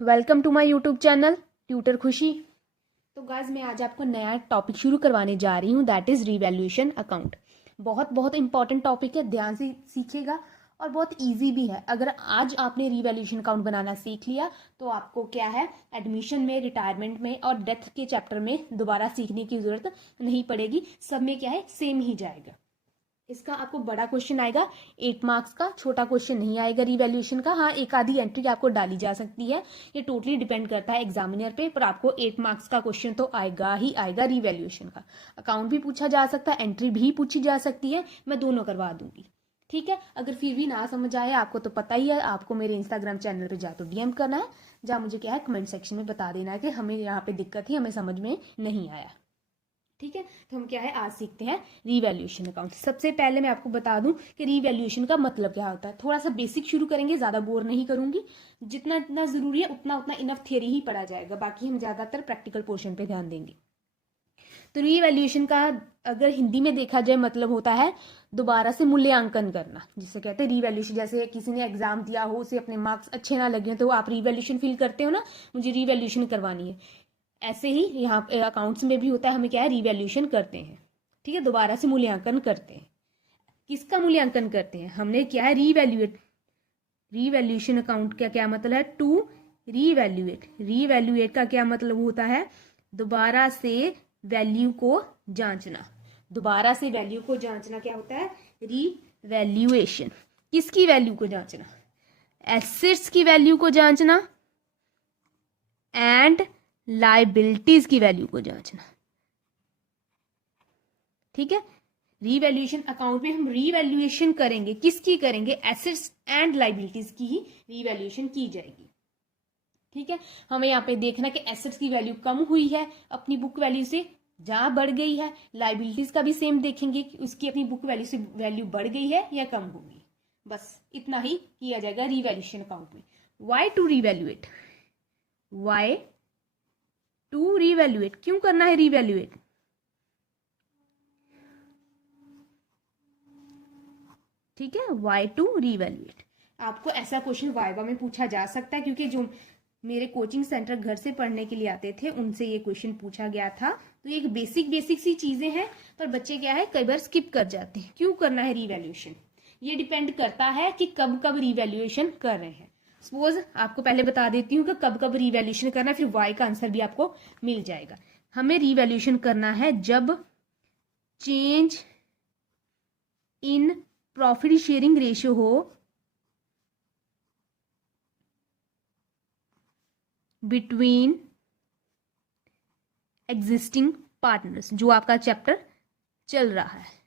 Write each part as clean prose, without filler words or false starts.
Welcome to my YouTube channel tutor Khushi. तो guys मैं आज आपको नया टॉपिक शुरू करवाने जा रही हूँ, दैट इज़ रीवैल्यूएशन अकाउंट। बहुत बहुत इंपॉर्टेंट टॉपिक है, ध्यान से सीखिएगा और बहुत इजी भी है। अगर आज आपने रीवैल्यूएशन अकाउंट बनाना सीख लिया तो आपको क्या है, एडमिशन में, रिटायरमेंट में और डेथ के चैप्टर में दोबारा सीखने की ज़रूरत नहीं पड़ेगी। सब में क्या है, सेम ही जाएगा। इसका आपको बड़ा क्वेश्चन आएगा 8 मार्क्स का, छोटा क्वेश्चन नहीं आएगा रीवैल्यूएशन का। हाँ, एक आधी एंट्री आपको डाली जा सकती है, ये टोटली डिपेंड करता है एग्जामिनर पे, पर आपको 8 मार्क्स का क्वेश्चन तो आएगा ही आएगा रीवैल्यूएशन का। अकाउंट भी पूछा जा सकता है, एंट्री भी पूछी जा सकती है, मैं दोनों करवा दूंगी। ठीक है, अगर फिर भी ना समझ आए, आपको तो पता ही है, आपको मेरे इंस्टाग्राम चैनल पर जा तो डीएम करना है, जहाँ मुझे क्या है कमेंट सेक्शन में बता देना है कि हमें यहाँ पे दिक्कत थी, हमें समझ में नहीं आया। ठीक है, तो हम क्या है आज सीखते हैं रीवैल्यूएशन अकाउंट। सबसे पहले मैं आपको बता दूं कि रीवैल्यूएशन का मतलब क्या होता है। थोड़ा सा बेसिक शुरू करेंगे, ज्यादा बोर नहीं करूंगी, जितना इतना जरूरी है उतना उतना इनफ थियरी ही पढ़ा जाएगा, बाकी हम ज्यादातर प्रैक्टिकल पोर्शन पे ध्यान देंगे। तो रीवैल्यूएशन का अगर हिंदी में देखा जाए मतलब होता है दोबारा से मूल्यांकन करना, जिसे कहते हैं रीवैल्यूएशन। जैसे किसी ने एग्जाम दिया हो, उसे अपने मार्क्स अच्छे ना लगे तो आप रीवैल्यूएशन फील करते हो ना, मुझे रीवैल्यूएशन करवानी है। ऐसे ही यहाँ अकाउंट्स में भी होता है, हमें क्या है रीवैल्यूएशन करते हैं। ठीक है, दोबारा से मूल्यांकन करते हैं। किसका मूल्यांकन करते हैं, हमने क्या है रीवैल्यूएशन अकाउंट का क्या मतलब है, टू रीवैल्यूएट। रीवैल्यूएट का क्या मतलब होता है, दोबारा से वैल्यू को जांचना। दोबारा से वैल्यू को जांचना क्या होता है, रीवैल्यूएशन। किसकी वैल्यू को जांचना, एसेट्स की वैल्यू को जांचना एंड लाइबिलिटीज की वैल्यू को जांचना। ठीक है, रीवैल्यूएशन अकाउंट में हम रीवैल्यूएशन करेंगे, किसकी करेंगे, एसेट्स एंड लाइबिलिटीज की ही रीवैल्यूएशन की जाएगी। ठीक है, हमें यहाँ पे देखना कि एसेट्स की वैल्यू कम हुई है अपनी बुक वैल्यू से, जहां बढ़ गई है। लाइबिलिटीज का भी सेम देखेंगे कि उसकी अपनी बुक वैल्यू से वैल्यू बढ़ गई है या कम होगी। बस इतना ही किया जाएगा रीवैल्यूएशन अकाउंट में। Why to revaluate, why to revaluate, क्यों करना है रीवैल्यूएट। ठीक है, वाई टू रीवैल्यूएट। आपको ऐसा क्वेश्चन वाइवा में पूछा जा सकता है, क्योंकि जो मेरे कोचिंग सेंटर घर से पढ़ने के लिए आते थे उनसे ये क्वेश्चन पूछा गया था। तो ये एक बेसिक सी चीजें हैं, पर बच्चे क्या है कई बार स्किप कर जाते हैं। क्यों करना है रीवैल्यूएशन, ये डिपेंड करता है कि कब कब रीवैल्यूएशन कर रहे हैं। सपोज आपको पहले बता देती हूँ कि कब कब रीवैल्यूएशन करना है, फिर वाई का आंसर भी आपको मिल जाएगा। हमें रीवैल्यूएशन करना है जब change in profit sharing ratio हो बिटवीन एग्जिस्टिंग पार्टनर्स, जो आपका चैप्टर चल रहा है।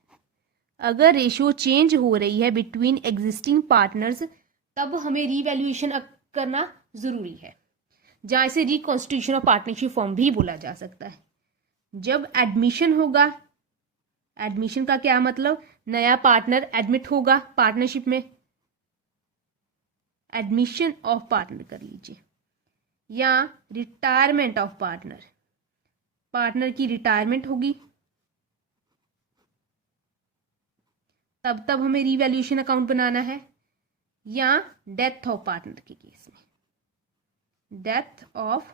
अगर रेशियो चेंज हो रही है बिटवीन एग्जिस्टिंग पार्टनर्स, तब हमें रीवैल्यूएशन करना जरूरी है, जहां इसे रिकॉन्स्टिट्यूशन ऑफ पार्टनरशिप फॉर्म भी बोला जा सकता है। जब एडमिशन होगा, एडमिशन का क्या मतलब, नया पार्टनर एडमिट होगा पार्टनरशिप में, एडमिशन ऑफ पार्टनर कर लीजिए, या रिटायरमेंट ऑफ पार्टनर, पार्टनर की रिटायरमेंट होगी, तब तब हमें रीवैल्यूएशन अकाउंट बनाना है। या डेथ ऑफ पार्टनर के केस में, डेथ ऑफ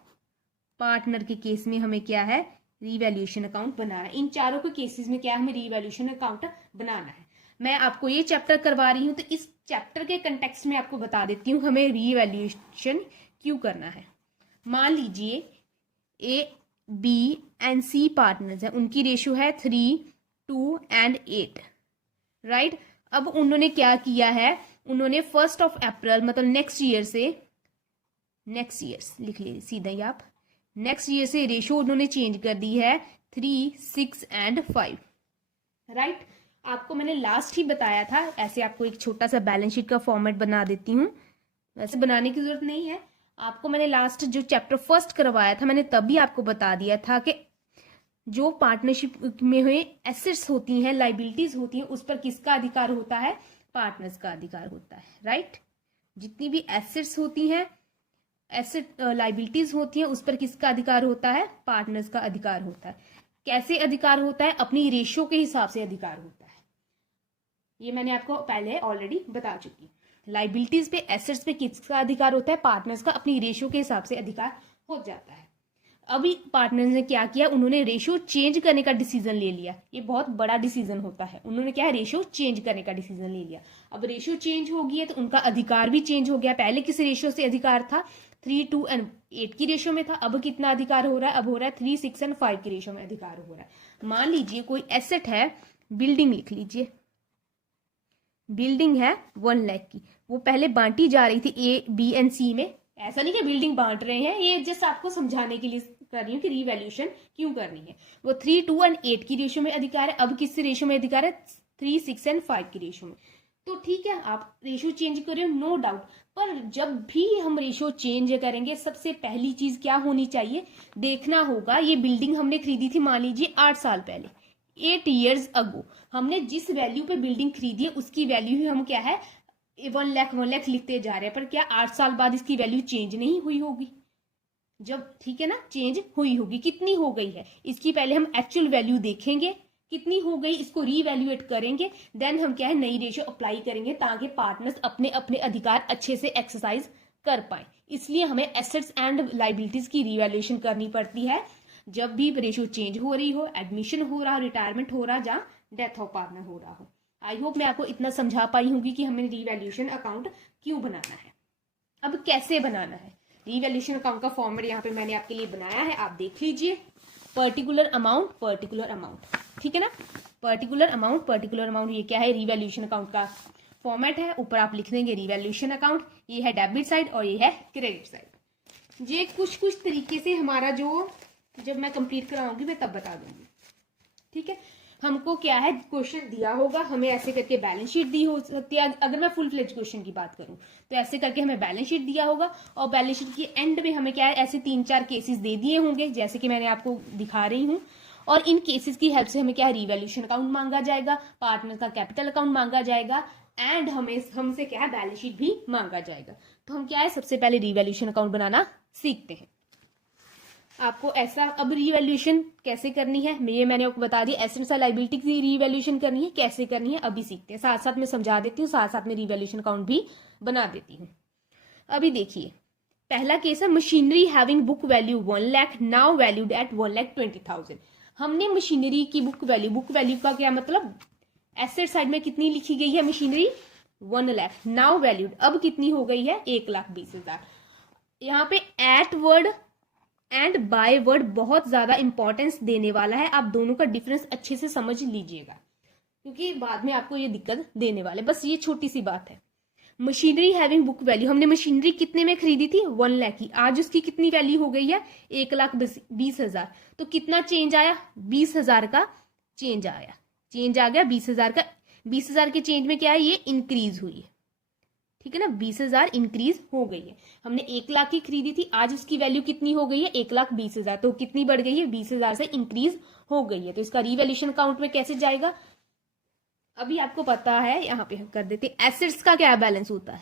पार्टनर के केस में हमें क्या है रीवैल्यूएशन अकाउंट बनाना है। इन चारों के केसेस में क्या हमें रीवैल्यूएशन अकाउंट बनाना है। मैं आपको ये चैप्टर करवा रही हूं, तो इस चैप्टर के कंटेक्स्ट में आपको बता देती हूँ हमें रीवैल्यूएशन क्यों करना है। मान लीजिए ए, बी एंड सी पार्टनर्स है, उनकी रेशियो है 3, 2 एंड 8, राइट। अब उन्होंने क्या किया है, उन्होंने 1 अप्रैल मतलब नेक्स्ट ईयर से, नेक्स्ट ईयर लिख लीजिए सीधा ही आप, नेक्स्ट ईयर से रेशियो उन्होंने चेंज कर दी है 3, 6 एंड 5, राइट। आपको मैंने लास्ट ही बताया था, ऐसे आपको एक छोटा सा बैलेंस शीट का फॉर्मेट बना देती हूँ, वैसे बनाने की जरूरत नहीं है। आपको मैंने लास्ट जो चैप्टर फर्स्ट करवाया था, मैंने तभी आपको बता दिया था कि जो पार्टनरशिप में हुए एसेट्स होती हैं, लाइबिलिटीज होती हैं, उस पर किसका अधिकार होता है, पार्टनर्स का अधिकार होता है, राइट। जितनी भी एसेट्स होती हैं, एसेट लाइबिलिटीज होती हैं, उस पर किसका अधिकार होता है, पार्टनर्स का अधिकार होता है। कैसे अधिकार होता है, अपनी रेशियो के हिसाब से अधिकार होता है। ये मैंने आपको पहले ऑलरेडी बता चुकी हूँ। लाइबिलिटीज पे, एसेट्स पे किसका अधिकार होता है? पार्टनर्स का। अपनी रेशियो के हिसाब से अधिकार हो जाता है। अभी पार्टनर्स ने क्या किया, उन्होंने रेशियो चेंज करने का डिसीजन ले लिया। ये बहुत बड़ा डिसीजन होता है। उन्होंने क्या है, रेशियो चेंज करने का डिसीजन ले लिया। अब रेशियो चेंज हो गई है तो उनका अधिकार भी चेंज हो गया। पहले किस रेशियो से अधिकार था? 3, 2 एंड 8 की रेशियो में था। अब कितना अधिकार हो रहा है? अब हो रहा है 3, 6 एंड 5 की रेशियो में अधिकार हो रहा है। मान लीजिए कोई एसेट है, बिल्डिंग लिख लीजिए, बिल्डिंग है 1 लाख की। वो पहले बांटी जा रही थी ए, बी एंड सी में। ऐसा नहीं कि बिल्डिंग बांट रहे हैं, ये जस्ट आपको समझाने के लिए कर रही हूँ कि रीवैल्यूएशन क्यों करनी है। वो 3, 2 एंड 8 की रेशियो में अधिकार है। अब किस रेशियो में अधिकार है? 3, 6 एंड 5 की रेशियो में। तो ठीक है, आप रेशियो चेंज कर रहे हो, नो डाउट। पर जब भी हम रेशियो चेंज करेंगे, सबसे पहली चीज क्या होनी चाहिए? देखना होगा ये बिल्डिंग हमने खरीदी थी मान लीजिए 8 साल पहले, 8 years अगो। हमने जिस वैल्यू पे बिल्डिंग खरीदी है उसकी वैल्यू ही हम क्या है 1 लाख लिखते जा रहे हैं। पर क्या 8 साल बाद इसकी वैल्यू चेंज नहीं हुई होगी? जब ठीक है ना, चेंज हुई होगी। कितनी हो गई है इसकी पहले हम एक्चुअल वैल्यू देखेंगे, कितनी हो गई, इसको रीवैल्यूएट करेंगे, देन हम क्या है नई रेशियो अप्लाई करेंगे ताकि पार्टनर्स अपने अपने अधिकार अच्छे से एक्सरसाइज कर पाए। इसलिए हमें एसेट्स एंड लाइबिलिटीज की रीवैल्यूएशन करनी पड़ती है जब भी रेशियो चेंज हो रही हो, एडमिशन हो रहा हो, रिटायरमेंट हो रहा, जहाँ डेथ ऑफ पार्टनर हो रहा हो। आई होप मैं आपको इतना समझा पाई होंगी कि हमें रीवैल्यूएशन अकाउंट क्यों बनाना है। अब कैसे बनाना है रीवैल्यूएशन अकाउंट का फॉर्मेट यहाँ पे मैंने आपके लिए बनाया है, आप देख लीजिए। पर्टिकुलर अमाउंट, पर्टिकुलर अमाउंट, ठीक है ना। पर्टिकुलर अमाउंट, पर्टिकुलर अमाउंट, ये क्या है? रीवैल्यूएशन अकाउंट का फॉर्मेट है। ऊपर आप लिख देंगे रीवैल्यूएशन अकाउंट। ये है डेबिट साइड और ये है क्रेडिट साइड। ये कुछ तरीके से हमारा जो जब मैं कंप्लीट कराऊंगी मैं तब बता दूंगी, ठीक है। हमको क्या है, क्वेश्चन दिया होगा, हमें ऐसे करके बैलेंस शीट दी हो सकती है। अगर मैं फुल फ्लेज क्वेश्चन की बात करूं तो ऐसे करके हमें बैलेंस शीट दिया होगा और बैलेंस शीट के एंड में हमें क्या है ऐसे 3-4 केसेस दे दिए होंगे जैसे कि मैंने आपको दिखा रही हूँ। और इन केसेस की हेल्प से हमें क्या है रीवैल्यूएशन अकाउंट मांगा जाएगा, पार्टनर का कैपिटल अकाउंट मांगा जाएगा एंड हमसे क्या है बैलेंस शीट भी मांगा जाएगा। तो हम क्या है सबसे पहले रीवैल्यूएशन अकाउंट बनाना सीखते हैं। आपको ऐसा अब रीवैल्यूएशन कैसे करनी है ये मैंने आपको बता दिया। एसेट्स और लायबिलिटी की रीवैल्यूएशन करनी है, कैसे करनी है अभी सीखते हैं। साथ साथ में समझा देती हूँ, साथ साथ में रीवैल्यूएशन अकाउंट भी बना देती हूँ। अभी देखिए पहला केस है machinery having book value 1 lakh now valued at 1,20,000। हमने मशीनरी की बुक वैल्यू का क्या मतलब, एसेट साइड में कितनी लिखी गई है मशीनरी 1 लाख, नाउ वैल्यूड अब कितनी हो गई है 1,20,000। यहाँ पे at word and by word बहुत ज्यादा इंपॉर्टेंस देने वाला है। आप दोनों का डिफरेंस अच्छे से समझ लीजिएगा क्योंकि बाद में आपको ये दिक्कत देने वाले। बस ये छोटी सी बात है। मशीनरी हैविंग बुक वैल्यू, हमने मशीनरी कितने में खरीदी थी 1 लाख की, आज उसकी कितनी वैल्यू हो गई है 1,20,000। तो कितना चेंज आया 20,000 का चेंज आया, चेंज आ गया 20,000 का। 20,000 के चेंज में क्या है ये इंक्रीज हुई है, ठीक है ना। 20,000 इंक्रीज हो गई है। हमने 1 लाख की खरीदी थी, आज उसकी वैल्यू कितनी हो गई है 1,20,000। तो कितनी बढ़ गई है 20,000 से इंक्रीज हो गई है। तो इसका रीवैल्यूएशन अकाउंट में कैसे जाएगा अभी आपको पता है, यहाँ पे हम कर देते हैं। एसेट्स का क्या बैलेंस होता है,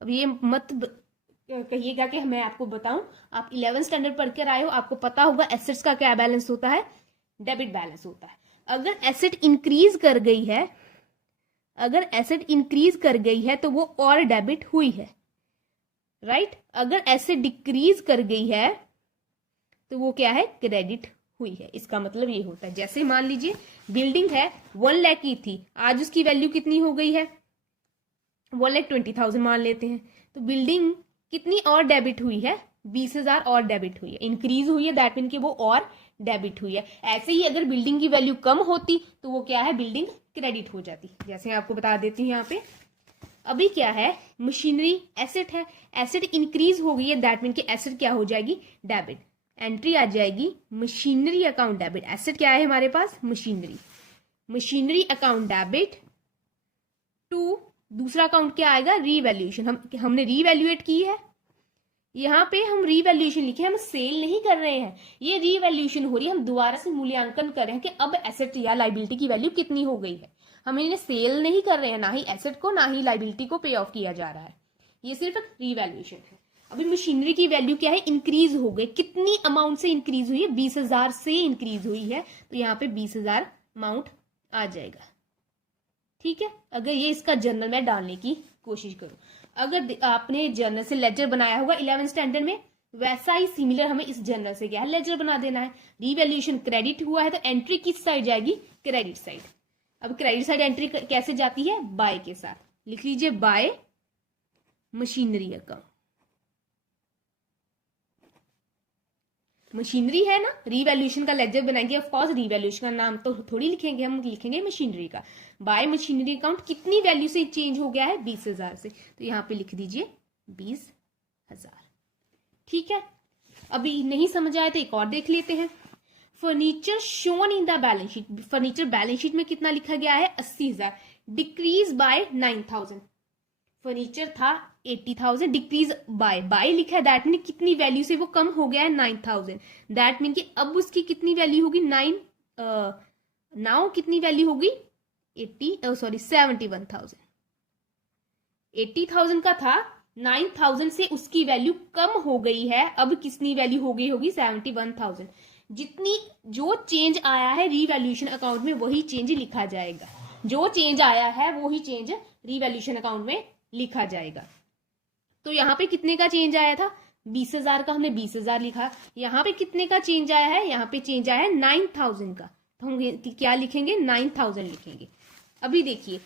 अब ये मत कहिएगा कि मैं आपको बताऊं, आप 11th स्टैंडर्ड पढ़ कर आए हो, आपको पता होगा एसेट्स का क्या बैलेंस होता है, डेबिट बैलेंस होता है। अगर एसेट इंक्रीज कर गई है, अगर एसेट इंक्रीज कर गई है तो वो और डेबिट हुई है, राइट। अगर एसेट डिक्रीज कर गई है तो वो क्या है क्रेडिट हुई है। इसका मतलब ये होता है, जैसे मान लीजिए बिल्डिंग है 1 लाख की थी, आज उसकी वैल्यू कितनी हो गई है 1,20,000 मान लेते हैं। तो बिल्डिंग कितनी और डेबिट हुई है 20,000 और डेबिट हुई है, इंक्रीज हुई है, दैट मीन कि वो और डेबिट हुई है। ऐसे ही अगर बिल्डिंग की वैल्यू कम होती तो वो क्या है बिल्डिंग क्रेडिट हो जाती। जैसे आपको बता देती हूँ यहाँ पे अभी क्या है मशीनरी एसेट है, एसेट इंक्रीज हो गई है, दैट मीन कि एसेट क्या हो जाएगी डेबिट। एंट्री आ जाएगी मशीनरी अकाउंट डेबिट। एसेट क्या है हमारे पास machinery, machinery account debit to दूसरा अकाउंट क्या आएगा रीवैल्यूएशन। हमने रीवैल्यूएट की है, यहाँ पे हम रीवैल्यूएशन लिखे, हम सेल नहीं कर रहे हैं, ये रीवैल्यूएशन हो रही है। हम दोबारा से मूल्यांकन कर रहे हैं कि अब एसेट या लायबिलिटी की वैल्यू कितनी हो गई है। हम इन्हें सेल नहीं कर रहे हैं, ना ही एसेट को ना ही लायबिलिटी को पे ऑफ किया जा रहा है, ये सिर्फ रीवैल्यूएशन है। अभी मशीनरी की वैल्यू क्या है इंक्रीज हो गई, कितनी अमाउंट से इंक्रीज हुई है 20,000 से इंक्रीज हुई है, तो यहाँ पे 20,000 अमाउंट आ जाएगा, ठीक है। अगर ये इसका जनरल में डालने की कोशिश करो। अगर आपने जर्नल से लेजर बनाया होगा 11th स्टैंडर्ड में, वैसा ही सिमिलर हमें इस जर्नल से क्या है, लेजर बना देना है। रिवैल्यूएशन क्रेडिट हुआ है तो एंट्री किस साइड जाएगी, क्रेडिट साइड। अब क्रेडिट साइड एंट्री कैसे जाती है, बाय के साथ। लिख लीजिए बाय मशीनरी अकाउंट। मशीनरी है ना, रिवैल्यूएशन का लेजर बनाएंगे, ऑफ कोर्स रिवैल्यूएशन का नाम तो थोड़ी लिखेंगे, हम लिखेंगे मशीनरी का। बाय मशीनरी अकाउंट कितनी वैल्यू से चेंज हो गया है, 20,000 से, तो यहां पे लिख दीजिए 20,000। ठीक है, अभी नहीं समझ आया तो एक और देख लेते हैं। Furniture shown in the balance sheet, furniture balance sheet में कितना लिखा गया है, 80,000, डिक्रीज बाय 9,000। फर्नीचर था 80,000, डिक्रीज बाय लिखा है, दैट मीन कितनी वैल्यू से वो कम हो गया है, 9,000। दैट मीन कि अब उसकी कितनी वैल्यू होगी, नाउ कितनी वैल्यू होगी, 71,000। 80,000 का था, 9,000 से उसकी वैल्यू कम हो गई है, अब कितनी वैल्यू हो गई होगी, 71,000। जितनी जो चेंज आया है रिवैल्यूएशन अकाउंट में वही चेंज लिखा जाएगा, जो चेंज आया है वही चेंज रिवैल्यूएशन अकाउंट में लिखा जाएगा। तो यहाँ पे कितने का चेंज आया था, 20,000 का, हमने 20,000 लिखा। यहाँ पे कितने का चेंज आया है, यहाँ पे चेंज आया है 9,000 का, तो हम क्या लिखेंगे, 9,000 लिखेंगे। अभी देखिए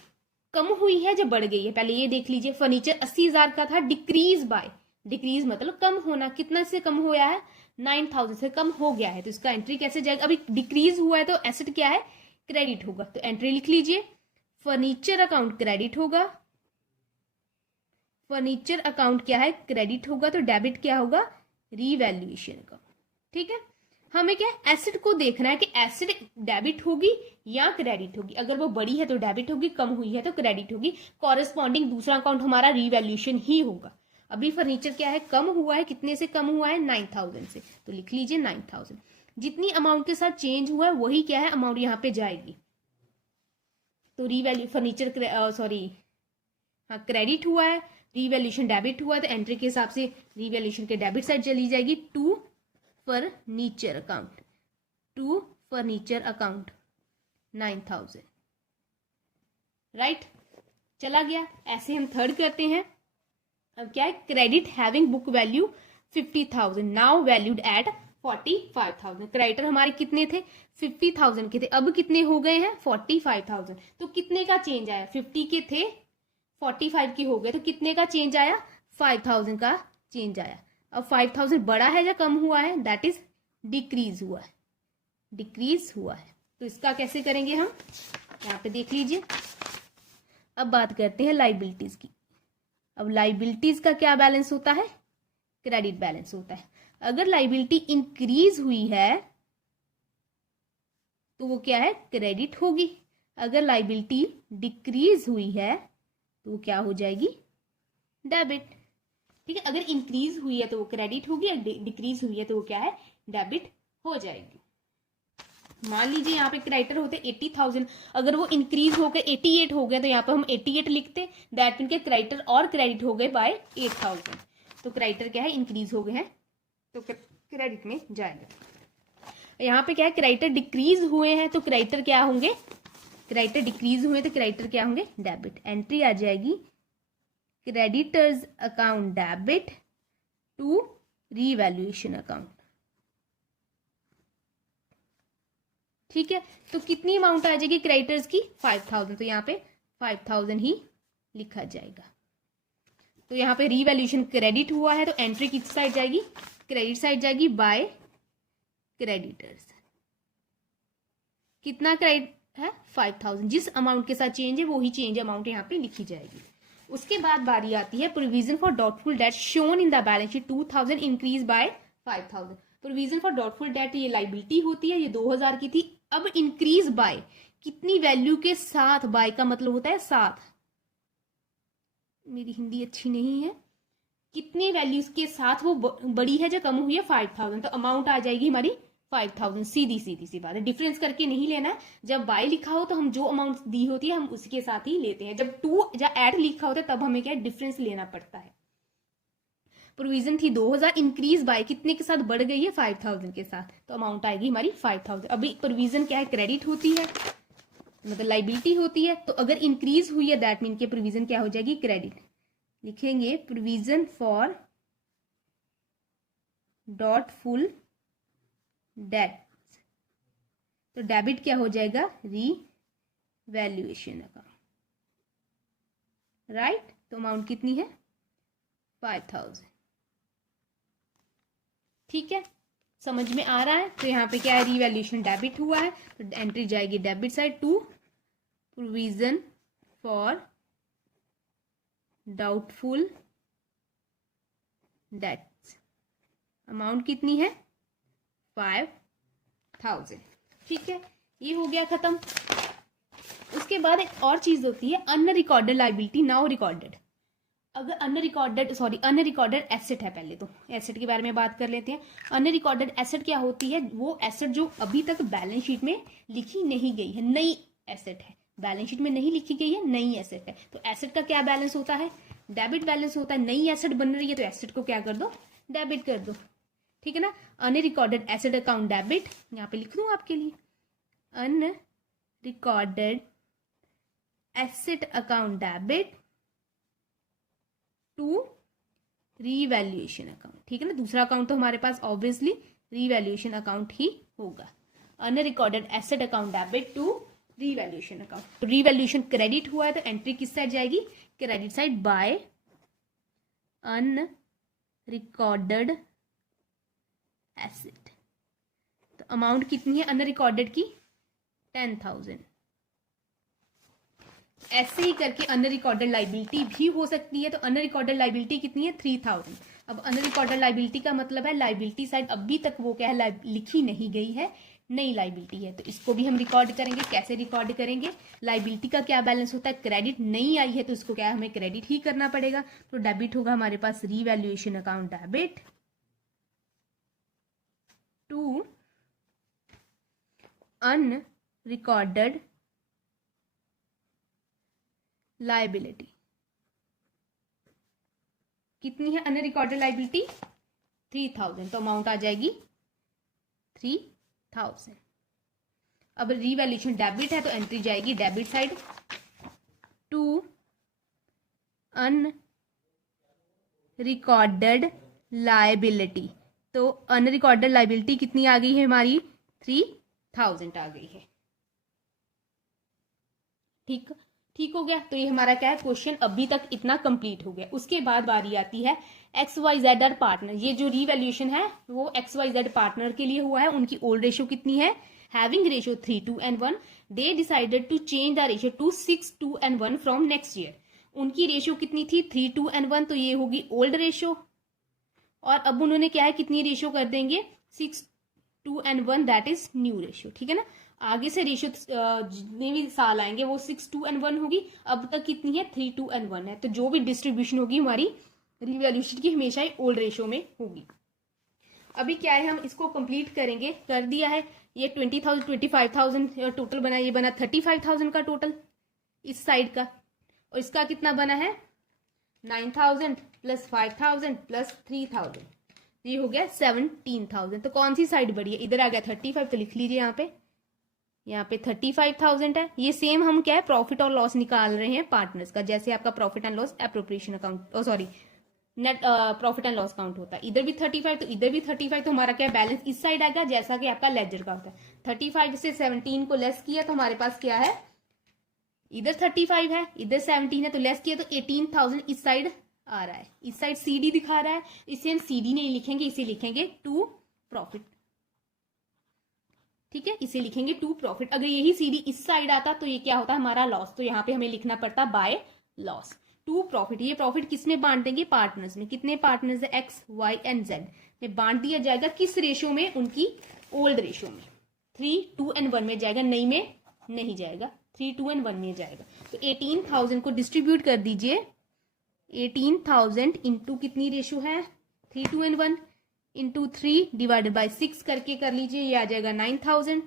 कम हुई है जब बढ़ गई है, पहले ये देख लीजिए। फर्नीचर 80,000 का था, डिक्रीज बाय, डिक्रीज मतलब कम होना, कितना से कम हुआ है, 9,000 से कम हो गया है, तो इसका एंट्री कैसे जाएगा, अभी डिक्रीज हुआ है तो एसेट क्या है, क्रेडिट होगा, तो एंट्री लिख लीजिए, फर्नीचर अकाउंट क्रेडिट होगा। फर्नीचर अकाउंट क्या है, क्रेडिट होगा, तो डेबिट क्या होगा, रिवैल्यूएशन अकाउंट। ठीक है, हमें क्या एसेट को देखना है कि एसेट डेबिट होगी या क्रेडिट होगी। अगर वो बड़ी है तो डेबिट होगी, कम हुई है तो क्रेडिट होगी। कॉरेस्पॉन्डिंग दूसरा अकाउंट हमारा रिवैल्यूएशन ही होगा। अभी फर्नीचर क्या है, कम हुआ है, कितने से कम हुआ है, 9,000 से, तो लिख लीजिए 9,000। जितनी अमाउंट के साथ चेंज हुआ है वही क्या है, अमाउंट यहाँ पे जाएगी। तो रिवैल्यू फर्नीचर क्रेडिट हुआ है, रिवैल्यूएशन डेबिट हुआ है, तो एंट्री के हिसाब से रिवैल्यूएशन के डेबिट साइड चली जाएगी, to furniture account, to furniture account 9,000। Right, चला गया। ऐसे हम थर्ड करते हैं। अब क्या है, credit having book value 50,000 now valued at 45,000। Creditor हमारे कितने थे, 50,000 के थे, अब कितने हो गए हैं, 45,000। तो कितने का चेंज आया, 50 के थे 45 के हो गए, तो कितने का चेंज आया, 5,000 का चेंज आया। अब 5,000 बड़ा है या कम हुआ है, दैट इज डिक्रीज हुआ है, डिक्रीज हुआ है। तो इसका कैसे करेंगे हम, यहाँ पे देख लीजिए। अब बात करते हैं लाइबिलिटीज की। अब लाइबिलिटीज का क्या बैलेंस होता है, क्रेडिट बैलेंस होता है। अगर लाइबिलिटी इंक्रीज हुई है तो वो क्या है, क्रेडिट होगी। अगर लाइबिलिटी डिक्रीज हुई है तो वो क्या हो जाएगी, डेबिट। ठीक है, अगर इंक्रीज हुई है तो वो क्रेडिट होगी, डिक्रीज हुई है तो वो क्या है, डेबिट हो जाएगी। मान लीजिए यहाँ पे क्रेडिटर होते 80,000, अगर वो इंक्रीज होकर 88 हो गया तो यहाँ पे हम 88 लिखते, दैट मीन के क्रेडिटर और क्रेडिट हो गए बाय 8,000। तो क्रेडिटर क्या है, इंक्रीज हो गए हैं तो क्रेडिट में जाएगा। यहाँ पे क्या है, क्रेडिटर डिक्रीज हुए हैं तो क्रेडिटर क्या होंगे, क्रेडिटर डिक्रीज हुए तो क्रेडिटर क्या होंगे, डेबिट। एंट्री आ जाएगी creditors account debit to revaluation account. ठीक है, तो कितनी अमाउंट आ जाएगी क्रेडिटर्स की, 5,000, तो यहाँ पे 5,000 ही लिखा जाएगा। तो यहाँ पे रीवैल्यूएशन क्रेडिट हुआ है तो एंट्री किस साइड जाएगी, क्रेडिट साइड जाएगी, बाय क्रेडिटर्स। कितना क्रेडिट है, 5,000। जिस अमाउंट के साथ चेंज है वो ही चेंज अमाउंट यहाँ पे लिखी जाएगी। उसके बाद बारी आती है provision for doubtful debt shown in the balance sheet 2,000 increase by 5,000। Provision for doubtful debt ये लाइबिलिटी होती है, ये 2,000 की थी, अब इंक्रीज बाय कितनी वैल्यू के साथ, बाय का मतलब होता है साथ, मेरी हिंदी अच्छी नहीं है, कितनी वैल्यूज के साथ वो बड़ी है जो कम हुई है 5,000, तो अमाउंट आ जाएगी हमारी 5,000। सीधी सी बात है, डिफरेंस करके नहीं लेना है। जब बाय लिखा हो तो हम जो अमाउंट दी होती है हम उसके साथ ही लेते हैं, जब टू या एड लिखा होता है तब हमें क्या डिफरेंस लेना पड़ता है। प्रोविजन थी 2,000, इंक्रीज बाय कितने के साथ बढ़ गई है, 5,000 के साथ, तो अमाउंट आएगी हमारी 5,000। अभी प्रोविजन क्या है, क्रेडिट होती है, मतलब लाइबिलिटी होती है, तो अगर इंक्रीज हुई है दैट मीन के प्रोविजन क्या हो जाएगी, क्रेडिट। लिखेंगे प्रोविजन फॉर डॉटफुल डेट, तो डेबिट क्या हो जाएगा, रीवैल्यूएशन अकाउंट, राइट। तो अमाउंट कितनी है, 5000। ठीक है, समझ में आ रहा है। तो यहाँ पे क्या है, रीवैल्यूएशन डेबिट हुआ है, तो एंट्री जाएगी debit side to provision for doubtful debts. Amount कितनी है, 5000। ठीक है, ये हो गया खत्म। उसके बाद एक और चीज होती है अनरिकॉर्डेड लायबिलिटी नाउ रिकॉर्डेड। अगर अनरिकॉर्डेड एसेट है, पहले तो एसेट के बारे में बात कर लेते हैं। अनरिकॉर्डेड एसेट क्या होती है, वो एसेट जो अभी तक बैलेंस शीट में लिखी नहीं गई है, नई एसेट है, बैलेंस शीट में नहीं लिखी गई है, नई एसेट है। तो एसेट का क्या बैलेंस होता है, डेबिट बैलेंस होता है। नई एसेट बन रही है तो एसेट को क्या कर दो, डेबिट कर दो। ठीक है ना, अनरिकॉर्डेड एसेट अकाउंट डेबिट, यहाँ पे लिख दूं आपके लिए, unrecorded asset account debit to revaluation account. ठीक है ना, दूसरा अकाउंट तो हमारे पास ऑब्वियसली रीवैल्यूएशन अकाउंट ही होगा। Unrecorded asset account debit to revaluation account. तो रीवैल्यूएशन क्रेडिट हुआ है तो एंट्री किस साइड जाएगी, credit side by unrecorded asset. तो अमाउंट कितनी है अनरिकॉर्डेड की, 10,000। ऐसे ही करके अनरिकॉर्डेड लाइबिलिटी भी हो सकती है। तो अनरिकॉर्डेड लाइबिलिटी कितनी है, 3000। अब अनरिकॉर्डेड लाइबिलिटी का मतलब है लाइबिलिटी साइड अभी तक वो क्या है, लिखी नहीं गई है, नई लाइबिलिटी है। तो इसको भी हम रिकॉर्ड करेंगे। कैसे रिकॉर्ड करेंगे, लाइबिलिटी का क्या बैलेंस होता है, क्रेडिट नहीं आई है तो इसको क्या है, हमें क्रेडिट ही करना पड़ेगा। तो डेबिट होगा हमारे पास revaluation account debit to unrecorded liability. कितनी है अनरिकॉर्डेड लाइबिलिटी, 3000। तो अमाउंट आ जाएगी 3000। अब रीवैल्यूएशन डेबिट है तो एंट्री जाएगी debit side to unrecorded liability. तो अनरिकॉर्डेड लाइबिलिटी कितनी आ गई है हमारी, 3000 आ गई है। ठीक हो गया। तो ये हमारा क्या है, क्वेश्चन अभी तक इतना कंप्लीट हो गया। उसके बाद बारी आती है XYZ आर पार्टनर। ये जो रीवैल्यूएशन है वो XYZ पार्टनर के लिए हुआ है। उनकी ओल्ड रेशियो कितनी है, having ratio 3:1, they decided to change the ratio to 6:1 from next year. उनकी रेशियो कितनी थी, 3:1, तो ये होगी ओल्ड रेशियो। और अब उन्होंने क्या है, कितनी रेशियो कर देंगे, 6:1, दैट इज न्यू रेशियो। ठीक है ना, आगे से रेशियो जितने भी साल आएंगे वो 6:1 होगी। अब तक कितनी है, 3:1 है। तो जो भी डिस्ट्रीब्यूशन होगी हमारी रिवैल्यूएशन की हमेशा ही ओल्ड रेशियो में होगी। अभी क्या है, हम इसको कंप्लीट करेंगे। कर दिया है ये 20,000 25,000 टोटल बना, ये बना 35,000 का टोटल इस साइड का। और इसका कितना बना है, 9,000 प्लस 5,000 प्लस 3,000, ये हो गया 17,000। तो कौन सी साइड बढ़ी है, इधर आ गया 35। तो लिख लीजिए यहाँ पे 35,000 है। ये सेम हम क्या है, प्रॉफिट और लॉस निकाल रहे हैं पार्टनर्स का। जैसे आपका profit and loss appropriation account, sorry net profit and loss account होता है। इधर भी 35 तो इधर भी 35। तो हमारा क्या बैलेंस इस साइड आएगा, जैसा कि आपका लेजर का होता है। 35 से 17 को लेस किया तो हमारे पास क्या है, इधर 35 है, इधर 17 है, तो लेस किया तो 18,000 इस साइड आ रहा है। इस साइड CD दिखा रहा है, इसे हम CD नहीं लिखेंगे, इसे लिखेंगे टू प्रॉफिट। ठीक है, इसे लिखेंगे टू प्रॉफिट। अगर यही CD इस साइड आता तो ये क्या होता है, हमारा लॉस। तो यहाँ पे हमें लिखना पड़ता बाय लॉस टू प्रॉफिट। ये प्रॉफिट किसमें बांट देंगे, पार्टनर्स में। कितने पार्टनर्स है, X, Y एंड Z में बांट दिया जाएगा। किस रेशियो में, उनकी ओल्ड रेशियो में, 3:1 में जाएगा, नई में नहीं जाएगा, 3:1 में जाएगा। तो 18,000 को डिस्ट्रीब्यूट कर दीजिए। 18,000 इंटू कितनी रेशियो है, 3:1 इंटू 3 डिवाइडेड बाई 6 करके कर लीजिए, ये आ जाएगा 9,000।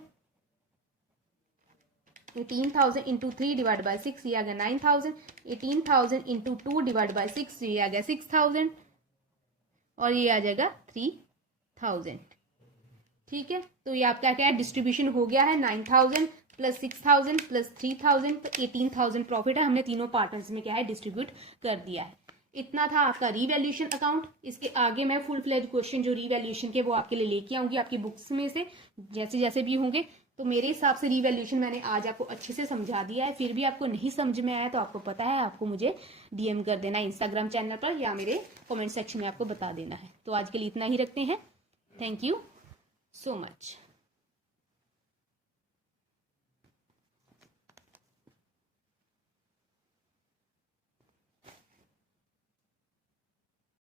18,000 इंटू 3 डिवाइड बाई 6, ये आ गया 9,000। 18,000 इंटू 2 डिवाइड बाई 6, ये आ गया 6,000। और ये आ जाएगा 3,000। ठीक है, तो ये आपका क्या है, डिस्ट्रीब्यूशन हो गया है। 9,000 प्लस 6,000 प्लस 3,000, तो 18,000 प्रॉफिट है। हमने तीनों पार्टनर्स में क्या है, डिस्ट्रीब्यूट कर दिया है। इतना था आपका रीवैल्यूएशन अकाउंट। इसके आगे मैं फुल फ्लेज क्वेश्चन जो रीवैल्यूएशन के वो आपके लिए लेके आऊंगी आपकी बुक्स में से, जैसे जैसे भी होंगे। तो मेरे हिसाब से रीवैल्यूएशन मैंने आज आपको अच्छे से समझा दिया है। फिर भी आपको नहीं समझ में आया तो आपको पता है, आपको मुझे डीएम कर देना है इंस्टाग्राम चैनल पर या मेरे कमेंट सेक्शन में आपको बता देना है। तो आज के लिए इतना ही रखते हैं। Thank you so much.